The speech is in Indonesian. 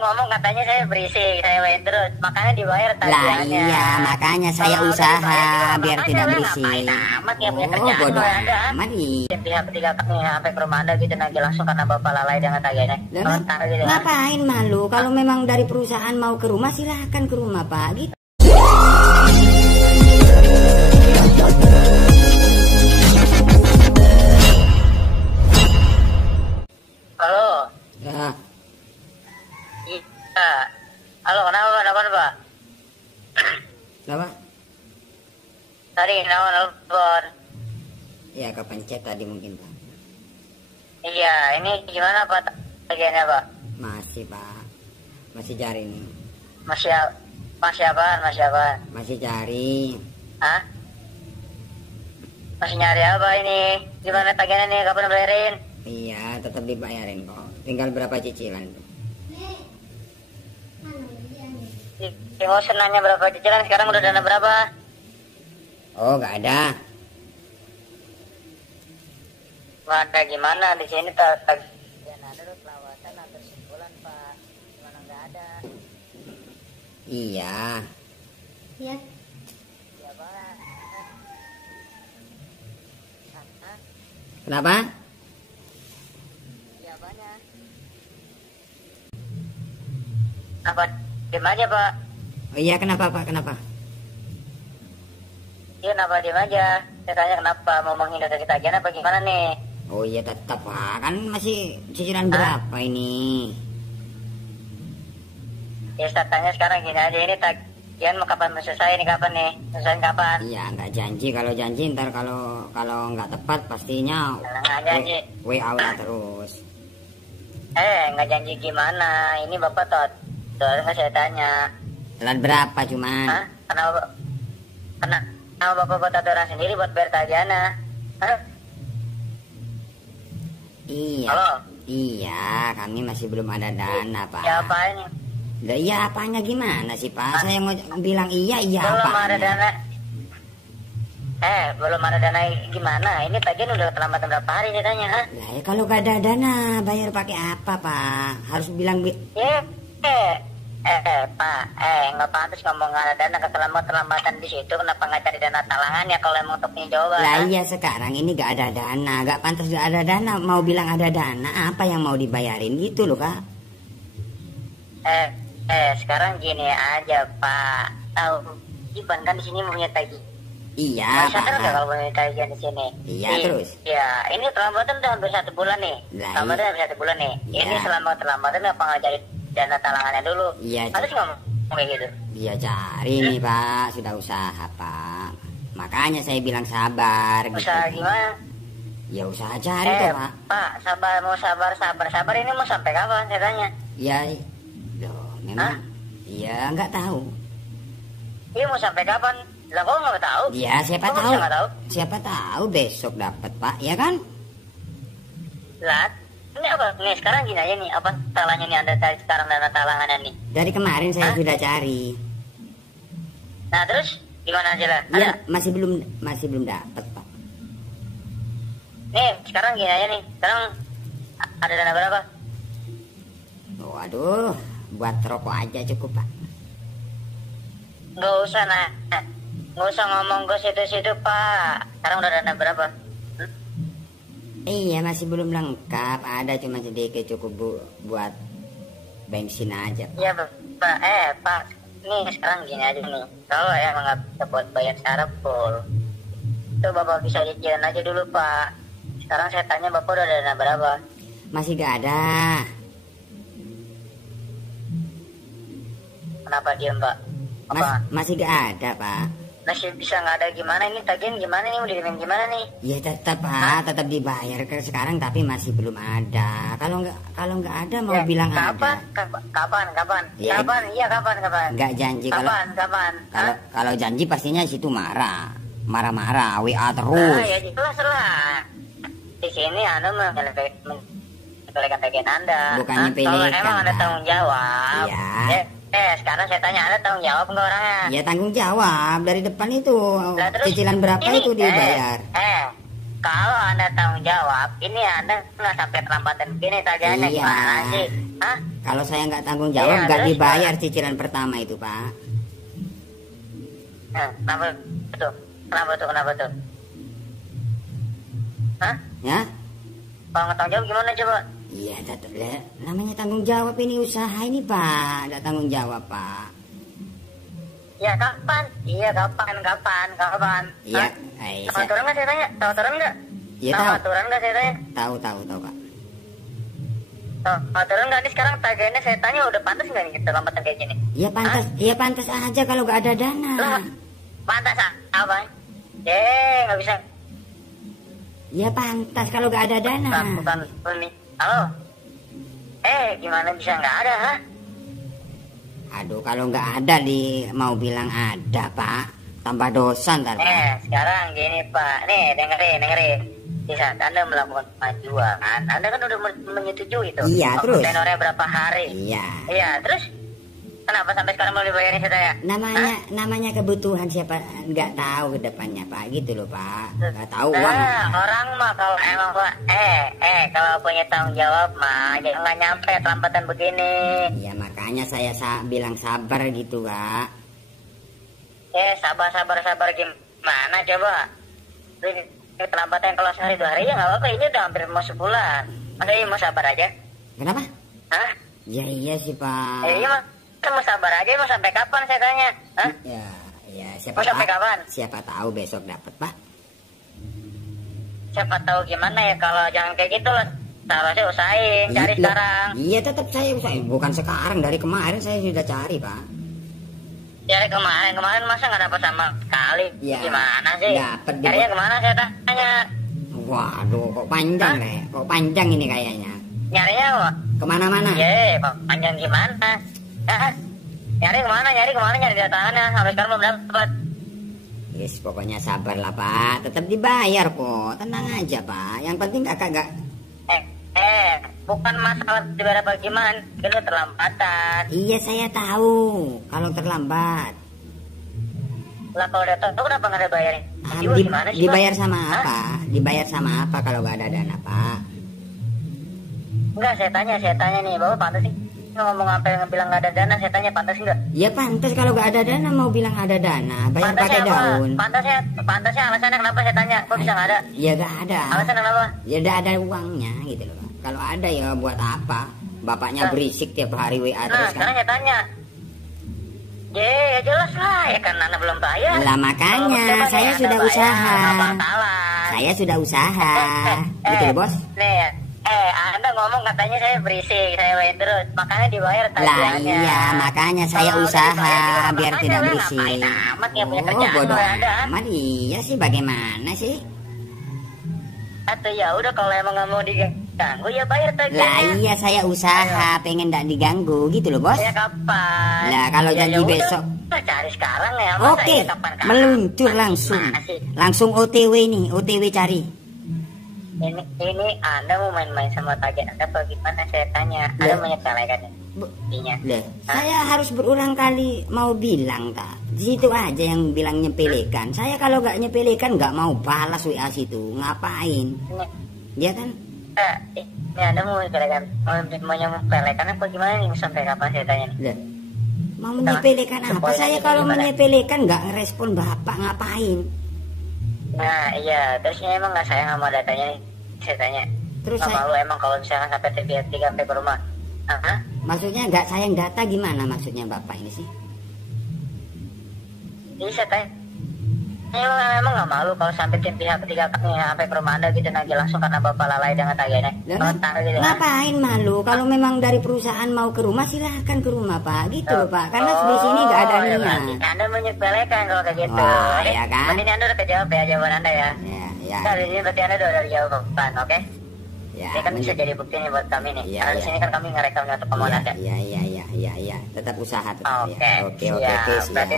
ngomong katanya saya berisik, saya main terus, makanya dibayar Lah tagihannya. iya, makanya saya Kalau udah usaha dibayar juga, biar makanya tidak saya berisik. ngapain amat ya, punya kerjaan Bodoh lo Anda. amat. Pihak ketiga kami sampai ke rumah Anda gitu nagih langsung karena Bapak lalai dengan tagihannya. Ntar gitu kan. Ngapain malu? Kalau memang dari perusahaan mau ke rumah, silahkan ke rumah Pak. Gitu. Halo. Ya, Iya. Halo, kenapa Pak? apa? Tadi kenapa nelfon? Ya kepencet tadi mungkin Pak. Iya, ini gimana Pak tagihannya Pak? Masih Pak, masih cari nih. Masih apaan? Masih cari. Hah? Masih nyari apa ini? Gimana tagihannya nih? Kapan bayarin? Iya, tetap dibayarin kok. Tinggal berapa cicilan tuh? Mau nanya berapa cicilan? Sekarang udah dana berapa? Oh, nggak ada. Nggak ada gimana? Di sini tagihan ada tuh pelawatan hampir sebulan Pak. Gimana nggak ada? Iya. Iya Pak. Hah? Kenapa? Iya apanya? Apa? Diam aja Pak. Oh iya, kenapa Pak? Kenapa? Iya kenapa diam aja? Saya tanya kenapa? Mau menghindar dari tagihan apa gimana nih? Oh iya tetap Pak. Kan masih cicilan berapa ini? Ya saya tanya sekarang gini aja, ini tagihan mau kapan selesai ini, kapan nih? Selesai kapan? Iya, nggak janji. Kalau janji ntar kalau nggak tepat pastinya Nggak janji. WA terus. Nggak janji gimana? Ini Bapak tuh nggak saya tanya. Telat berapa cuman? Hah? Kenapa Bapak buat aturan sendiri buat bayar tagihannya? Hah? Iya. Halo? Iya, kami masih belum ada dana Pak. Ya apa ini? Lah iya apanya gimana sih Pak? Saya mau bilang iya Belum apa? ada dana. Belum ada dana gimana? Ini tagihan udah terlambat berapa hari saya tanya, ha? Lah ya kalau gak ada dana bayar pakai apa Pak? Harus bilang Pak, nggak pantas ngomong nggak ada dana, keterlambatan di situ. Kenapa nggak cari dana talangan ya kalau emang untuk jawaban? Lah iya sekarang ini gak ada dana, gak pantas gak ada dana. Mau bilang ada dana, apa yang mau dibayarin gitu loh Kak? Sekarang gini aja Pak, tahu Iban kan di sini punya tagihan. Iya Sadar nggak Pak. kalau punya tagihan di sini? Iya terus. Ya, ini terlambatan udah hampir 1 bulan nih. Lah, Terlambatan hampir 1 bulan nih. Iya. Ini selama terlambatan apa nggak cari dana talangannya dulu? Iya. Harus ngomong kayak gitu. Iya cari nih Pak, sudah usaha Pak. Makanya saya bilang sabar. Usaha gitu. gimana? Ya usaha cari tuh Pak. Pak, sabar. Ini mau sampai kapan saya tanya? Ya, loh, memang. Iya nggak tahu. Ini mau sampai kapan? Lah kok nggak tahu? Ya siapa Kok tahu. bisa nggak tahu? Siapa tahu besok dapat Pak, ya kan? Lah, ini apa? Nih sekarang gini aja nih, apa talangnya nih Anda cari sekarang dana talangannya nih? Dari kemarin saya sudah cari. Nah terus gimana aja lah? Ya masih belum dapat Pak. Nih sekarang gini aja nih, sekarang ada dana berapa? Waduh, buat rokok aja cukup Pak. Nggak usah nggak usah ngomong ke situ-situ Pak. Sekarang udah dana berapa? Iya masih belum lengkap, ada cuma sedikit cukup buat bensin aja Pak. Iya Pak, Pak, nih sekarang gini aja nih. Kalau emang nggak bisa buat bayar secara full, itu Bapak bisa cicilan aja dulu Pak. Sekarang saya tanya Bapak udah ada dana berapa? Masih gak ada. Kenapa diem Pak? Apa? Masih gak ada Pak. Masih bisa nggak ada gimana ini tagihan gimana nih, mau dirimin gimana nih? Ya tetap Pak, tetap dibayar ke sekarang tapi masih belum ada. Kalau nggak ada mau Ya, bilang kapan? ada. Kapan? Ya, Kapan? Iya kapan? Nggak janji Kapan? kalau janji pastinya situ marah-marah, WA Ah, terus. ya jelas lah. Di sini Anda menyepelekan tagihan Anda. Bukannya Kalau pelekan, emang Anda Pak. tanggung jawab. Iya. Sekarang saya tanya Anda tanggung jawab nggak orangnya? Ya tanggung jawab dari depan itu. Lah, terus Cicilan berapa ini, itu dibayar? Kalau Anda tanggung jawab, ini Anda nggak sampai terlambatan begini tagihannya Iya. gimana sih? Hah? Kalau saya nggak tanggung jawab, Iya, nggak terus, dibayar cicilan pertama itu, Pak. Nah, kenapa tuh? Kenapa tuh? Hah? Ya? Kalau nggak tanggung jawab gimana coba? Iya, tetap namanya tanggung jawab ini usaha ini, Pak. Nggak tanggung jawab, Pak. Ya kapan? Iya kapan? Iya. Tahu aturan nggak saya tanya? Tahu aturan nggak? Iya Tahu tahu. aturan nggak saya tanya? Tahu, Pak. Tahu aturan nggak nih sekarang tagihannya saya tanya udah pantas nggak nih keterlambatan kayak gini? Iya pantas, iya pantas aja kalau nggak ada dana. Lah, pantas apa? Nggak bisa. Iya pantas kalau nggak ada dana. Bukan ini. Halo? Gimana bisa nggak ada, ha? Aduh, kalau nggak ada mau bilang ada, Pak. Tambah dosa ntar, Pak. Sekarang gini, Pak. Nih, dengerin. Di saat Anda melakukan kemajuan, Anda kan udah menyetujui itu. Iya, terus? Tenornya berapa hari? Iya, terus? Kenapa sampai sekarang belum dibayarin saya? Namanya kebutuhan siapa nggak tahu ke depannya, Pak. Gitu loh, Pak. Nggak tahu uang. Orang mah kalau emang Pak, kalau punya tanggung jawab mah jangan nggak nyampe terlambatan begini. Iya, makanya saya bilang sabar gitu, Pak. Sabar gimana coba? Ini terlambatan kalau sehari 2 hari ya nggak apa-apa. Ini udah hampir mau sebulan. Masa ini mau sabar aja? Kenapa? Hah? Ya iya sih, Pak. Iya mah. Mau sabar aja, mau sampai kapan saya tanya? Hah? Ya mau sampai kapan? Siapa tahu besok dapat, Pak. Siapa tahu gimana ya, kalau jangan kayak gitu loh. Seharusnya usahain, cari sekarang. Iya, tetap saya usahain. Bukan sekarang, dari kemarin saya sudah cari, Pak. Cari kemarin masa nggak dapat sama sekali? Ya, gimana sih? Dapat. Carinya kemana saya tanya? Waduh, kok panjang, Le? Kok panjang ini kayaknya? Nyarinya kok? Kemana-mana? Kok panjang gimana? Nyari kemana nyari datangannya sampai sekarang belum dapat. Yes, pokoknya sabar lah, Pak. Tetap dibayar kok. Tenang aja, Pak. Yang penting kakak gak... bukan masalah dibayar apa gimana, itu terlambatan. Iya, saya tahu kalau terlambat. Lah kalau udah tahu kenapa nggak ada bayarin? Dibayar sama apa? Dibayar sama apa kalau nggak ada dana, Pak? Enggak, saya tanya nih, Bapak pantas sih ngomong apa yang bilang nggak ada dana? Saya tanya pantas enggak? Ya pantas, kalau nggak ada dana mau bilang ada dana, bayar pakai daun. Pantasnya alasannya kenapa saya tanya? Kok bisa nggak ada? Ya nggak ada. Alasannya kenapa? Ya nggak ada uangnya gitu loh, Pak. Kalau ada ya buat apa? Bapaknya berisik tiap hari WA terus kan. Sekarang saya tanya. Ya jelas lah, ya kan Anda belum bayar. Lah makanya saya sudah usaha. Saya sudah usaha. Gitu loh, Bos. Nih, Anda ngomong katanya saya berisik, saya bayar terus. Makanya dibayar tagihannya. Lah iya, makanya saya usaha biar tidak berisik. Bodoh amat. Iya sih, bagaimana sih? Atau ya udah kalau emang nggak mau diganggu ya bayar tagihannya. Lah iya, saya usaha pengen nggak diganggu gitu loh, Bos. Ya kapan? Lah kalau janji besok. Cari sekarang ya. Oke, meluncur langsung OTW nih, OTW cari. Ini Anda mau main-main sama tagihan Anda apa gimana? Saya tanya. Anda menyepelekan buktinya. Saya harus berulang kali mau bilang, tak. Di situ aja yang bilang nyepelekan. Saya kalau nggak nyepelekan nggak mau balas WA situ. Ngapain? Dia kan? Ini Anda mau menyepelekan, mau menyepelekan apa gimana nih? Sampai kapan saya tanya nih? Mau menyepelekan apa? Saya kalau menyepelekan nggak ngerespon Bapak, ngapain? Nah iya, terusnya emang nggak sayang sama datanya nih? Saya tanya. Terus malu emang kalau misalkan sampai tiga sampai ke rumah? Maksudnya nggak sayang data gimana maksudnya Bapak ini sih? Jadi saya tanya, emang nggak malu kalau sampai tim pihak ketiga sampai ke rumah Anda gitu nagih langsung karena Bapak lalai dengan tagihannya? Gitu, ngapain malu? Kalau memang dari perusahaan mau ke rumah silahkan ke rumah, Pak. Gitu loh, Pak. Karena di sini nggak ada niat. Anda menyepelekan kalau kayak gitu. Wah, ya kan? Berarti Anda udah kejawab ya jawaban Anda ya. Nah, di sini berarti Anda udah jawaban, oke? Ya, ini kan bisa jadi bukti nih buat kami nih. Karena di sini kan kami ngerekam untuk omongan Anda. Iya. Tetap usaha tetap ya. Oke. Berarti